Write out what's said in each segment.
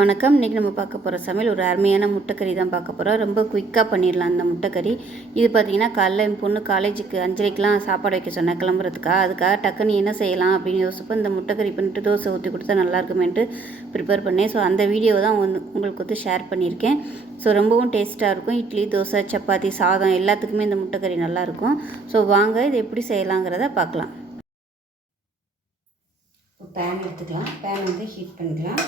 வணக்கம். இன்றைக்கி நம்ம பார்க்க போகிற சமையல் ஒரு அருமையான முட்டைக்கறி தான் பார்க்க போகிறோம். ரொம்ப குயிக்காக பண்ணிடலாம் இந்த முட்டைக்கறி. இது பார்த்திங்கன்னா காலைல என் பொண்ணு காலேஜுக்கு 5:30க்கெலாம் சாப்பாடு வைக்க சொன்னேன் அதுக்காக டக்குன்னு என்ன செய்யலாம் அப்படின்னு யோசிப்போ இந்த முட்டைக்கறி பண்ணிட்டு தோசை ஊற்றி கொடுத்தா நல்லாயிருக்குமேன்ட்டு ப்ரிப்பேர் பண்ணேன். ஸோ அந்த வீடியோவை தான் உங்களுக்கு ஷேர் பண்ணியிருக்கேன். ஸோ ரொம்பவும் டேஸ்ட்டாக இருக்கும். இட்லி, தோசை, சப்பாத்தி, சாதம் எல்லாத்துக்குமே இந்த முட்டைக்கறி நல்லாயிருக்கும். ஸோ வாங்க இது எப்படி செய்யலாங்கிறத பார்க்கலாம். பேன் எடுத்துக்கலாம். பேன் வந்து ஹீட் பண்ணிக்கலாம்.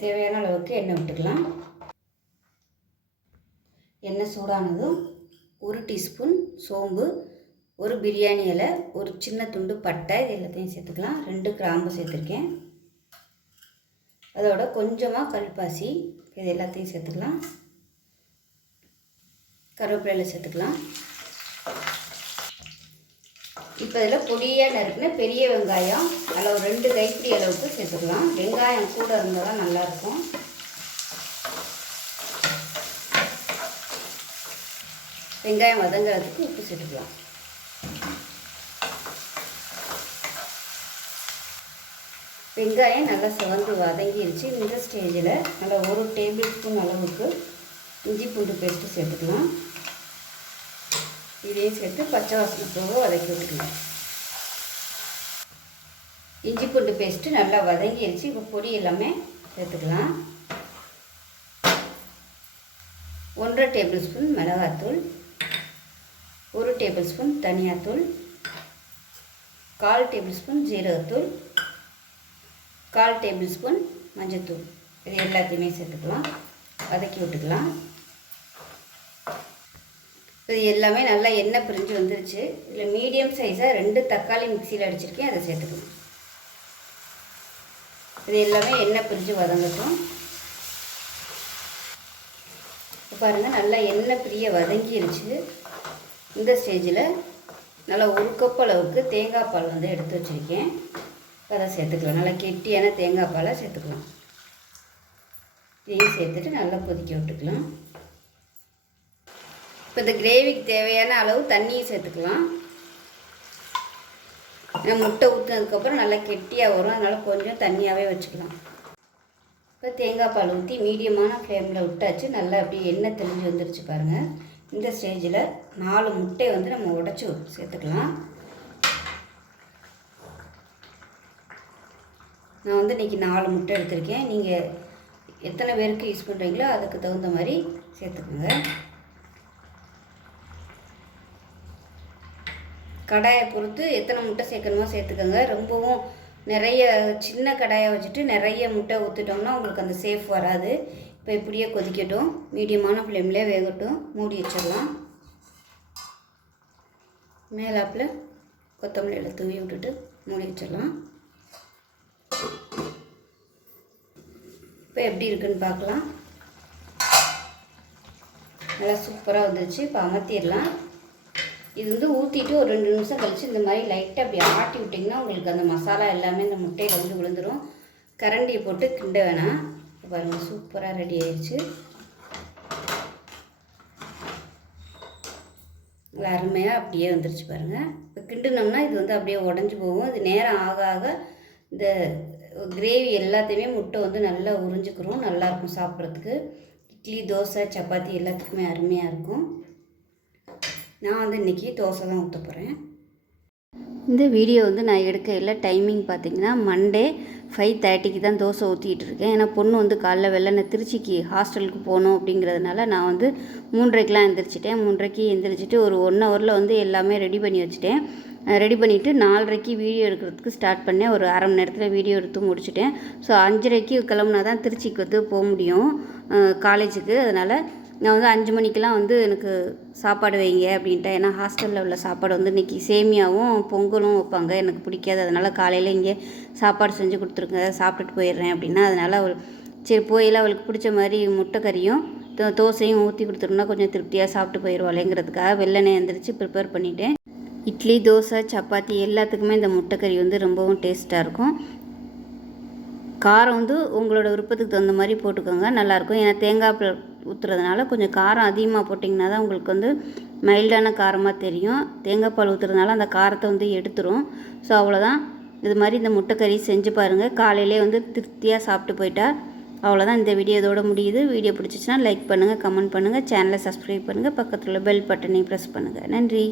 தேவையான அளவுக்கு எண்ணெய் விட்டுக்கலாம். எண்ணெய் சூடானதும் 1 டீஸ்பூன் சோம்பு, 1 பிரியாணி இலை, ஒரு சின்ன துண்டு பட்டை இது எல்லாத்தையும் சேர்த்துக்கலாம். 2 கிராம்பு சேர்த்துருக்கேன். அதோட கொஞ்சமாக கல்பாசி இது எல்லாத்தையும் சேர்த்துக்கலாம். கருவேப்பிலை சேர்த்துக்கலாம். இப்போ இதில் பொடியாக நறுக்கின பெரிய வெங்காயம் அளவு 2 கைப்பிடி அளவுக்கு சேர்த்துக்கலாம். வெங்காயம் கூட இருந்தால் தான் நல்லாயிருக்கும். வெங்காயம் வதங்கிறதுக்கு உப்பு சேர்த்துக்கலாம். வெங்காயம் நல்லா சிவந்து வதங்கிடுச்சு. இந்த ஸ்டேஜில் நல்லா 1 டேபிள் ஸ்பூன் அளவுக்கு இஞ்சி பூண்டு பேஸ்ட்டு சேர்த்துக்கலாம். இதையும் சேர்த்து பச்சை வாசனை போக வதக்கி விட்டுக்கலாம். இஞ்சி பூண்டு பேஸ்ட்டு நல்லா வதங்கிடுச்சு. இப்போ பொடி எல்லாமே சேர்த்துக்கலாம். 1 டேபிள் ஸ்பூன் மிளகாத்தூள், 1 டேபிள் ஸ்பூன் தனியாத்தூள், 1/4 டேபிள் ஸ்பூன் ஜீரகத்தூள், 1/4 டேபிள் ஸ்பூன் மஞ்சத்தூள் இது எல்லாத்தையுமே சேர்த்துக்கலாம். வதக்கி விட்டுக்கலாம். இது எல்லாமே நல்லா எண்ணெய் பிரிஞ்சு வந்துருச்சு. இதில் மீடியம் சைஸாக 2 தக்காளி மிக்சியில் அடிச்சிருக்கேன், அதை சேர்த்துக்கணும். இது எல்லாமே எண்ணெய் பிரிஞ்சு வதங்கட்டும். இப்போ பாருங்கள் நல்லா எண்ணெய் பிரிய வதங்கிருச்சு. இந்த ஸ்டேஜில் நல்லா 1 கப் அளவுக்கு தேங்காய் பால் வந்து எடுத்து வச்சுருக்கேன். அதை சேர்த்துக்கலாம். நல்லா கெட்டியான தேங்காய் பாலை சேர்த்துக்கலாம். இதையும் சேர்த்துட்டு நல்லா கொதிக்க விட்டுக்கலாம். இப்போ இந்த கிரேவிக்கு தேவையான அளவு தண்ணியை சேர்த்துக்கலாம். ஏன்னா முட்டை ஊற்றினதுக்கப்புறம் நல்லா கெட்டியாக வரும், அதனால் கொஞ்சம் தண்ணியாகவே வச்சுக்கலாம். இப்போ தேங்காய் பால் ஊற்றி மீடியமான ஃப்ளேமில் விட்டாச்சு. நல்லா அப்படியே எண்ணெய் தெளிஞ்சு வந்துருச்சு பாருங்கள். இந்த ஸ்டேஜில் 4 முட்டையை வந்து நம்ம உடச்சி சேர்த்துக்கலாம். நான் வந்து இன்றைக்கி 4 முட்டை எடுத்திருக்கேன். நீங்கள் எத்தனை பேருக்கு யூஸ் பண்ணுறீங்களோ அதுக்கு தகுந்த மாதிரி சேர்த்துக்கோங்க. கடாயை பொறுத்து எத்தனை முட்டை சேர்க்கணுமோ சேர்த்துக்கோங்க. ரொம்பவும் நிறைய சின்ன கடாயை வச்சுட்டு நிறைய முட்டை ஊற்றிட்டோம்னா உங்களுக்கு அந்த சேஃப் வராது. இப்போ இப்படியே கொதிக்கட்டும். மீடியமான ஃப்ளேம்லேயே வேகட்டும். மூடி வச்சிடலாம். மேலாப்பில் கொத்தமல்லியில் தூவி விட்டுட்டு மூடி வச்சிடலாம். இப்போ எப்படி இருக்குன்னு பார்க்கலாம். நல்லா சூப்பராக வந்துருச்சு. இப்போ அமர்த்திடலாம். இது வந்து ஊற்றிட்டு ஒரு 2 நிமிஷம் கழித்து இந்த மாதிரி லைட்டாக அப்படி ஆட்டி விட்டிங்கன்னா உங்களுக்கு அந்த மசாலா எல்லாமே இந்த முட்டையில் வந்து விழுந்துடும். கரண்டியை போட்டு கிண்ட வேணாம். பாருங்கள் சூப்பராக ரெடி ஆயிடுச்சு. அருமையாக அப்படியே வந்துருச்சு பாருங்கள். இப்போ கிண்டுனோம்னா இது வந்து அப்படியே உடஞ்சி போகும். இது நேரம் ஆக ஆக இந்த கிரேவி எல்லாத்தையுமே முட்டை வந்து நல்லா உறிஞ்சிக்கிறோம். நல்லாயிருக்கும் சாப்பிட்றதுக்கு. இட்லி, தோசை, சப்பாத்தி எல்லாத்துக்குமே அருமையாக இருக்கும். நான் வந்து இன்றைக்கி தோசை தான் ஊற்ற போகிறேன். இந்த வீடியோ வந்து நான் எடுக்கையில் டைமிங் பார்த்திங்கன்னா மண்டே 5:30க்கு தான் தோசை ஊற்றிக்கிட்டு இருக்கேன். ஏன்னா பொண்ணு வந்து காலைல வெள்ளனை திருச்சிக்கு ஹாஸ்டலுக்கு போகணும் அப்படிங்கிறதுனால நான் வந்து 3:30க்கெலாம் எழுந்திரிச்சிட்டேன். 3:30க்கு எழுந்திரிச்சிட்டு ஒரு 1 ஹவரில் வந்து எல்லாமே ரெடி பண்ணி வச்சுட்டேன். ரெடி பண்ணிவிட்டு 4:30க்கு வீடியோ எடுக்கிறதுக்கு ஸ்டார்ட் பண்ணேன். ஒரு அரை மணி நேரத்தில் வீடியோ எடுத்து முடிச்சிட்டேன். ஸோ 5:30க்கு கிளம்புனா தான் திருச்சிக்கு வந்து போக முடியும் காலேஜுக்கு. அதனால் நான் வந்து 5 மணிக்கெலாம் வந்து எனக்கு சாப்பாடு வைங்க அப்படின்ட்டேன். ஏன்னா ஹாஸ்டலில் உள்ள சாப்பாடு வந்து இன்றைக்கி சேமியாவும் பொங்கலும் வைப்பாங்க, எனக்கு பிடிக்காது. அதனால் காலையில் இங்கே சாப்பாடு செஞ்சு கொடுத்துருங்க, சாப்பிட்டுட்டு போயிடுறேன் அப்படின்னா. அதனால் அவள் சரி போயில அவளுக்கு பிடிச்ச மாதிரி முட்டைக்கறியும் தோசையும் ஊற்றி கொடுத்துருந்தா கொஞ்சம் திருப்தியாக சாப்பிட்டு போயிடுவாளேங்கிறதுக்காக வெள்ளனே எழுந்திரிச்சு ப்ரிப்பேர் பண்ணிட்டேன். இட்லி, தோசை, சப்பாத்தி எல்லாத்துக்குமே இந்த முட்டைக்கறி வந்து ரொம்பவும் டேஸ்ட்டாக இருக்கும். காரம் வந்து உங்களோட விருப்பத்துக்கு தகுந்த மாதிரி போட்டுக்கோங்க, நல்லாயிருக்கும். ஏன்னா தேங்காய் ஊற்றுறதுனால கொஞ்சம் காரம் அதிகமாக போட்டிங்கன்னா தான் உங்களுக்கு வந்து மைல்டான காரமாக தெரியும். தேங்காய் பால் ஊற்றுறதுனால அந்த காரத்தை வந்து எடுத்துரும். ஸோ அவ்வளோதான். இது மாதிரி இந்த முட்டைக்கறி செஞ்சு பாருங்கள். காலையிலே வந்து திருப்தியாக சாப்பிட்டு போயிட்டா. அவ்வளோதான். இந்த வீடியோ இதோட முடியுது. வீடியோ பிடிச்சிச்சின்னா லைக் பண்ணுங்கள், கமெண்ட் பண்ணுங்கள், சேனலை சப்ஸ்கிரைப் பண்ணுங்கள், பக்கத்தில் உள்ள பெல் பட்டனையும் ப்ரெஸ் பண்ணுங்கள். நன்றி.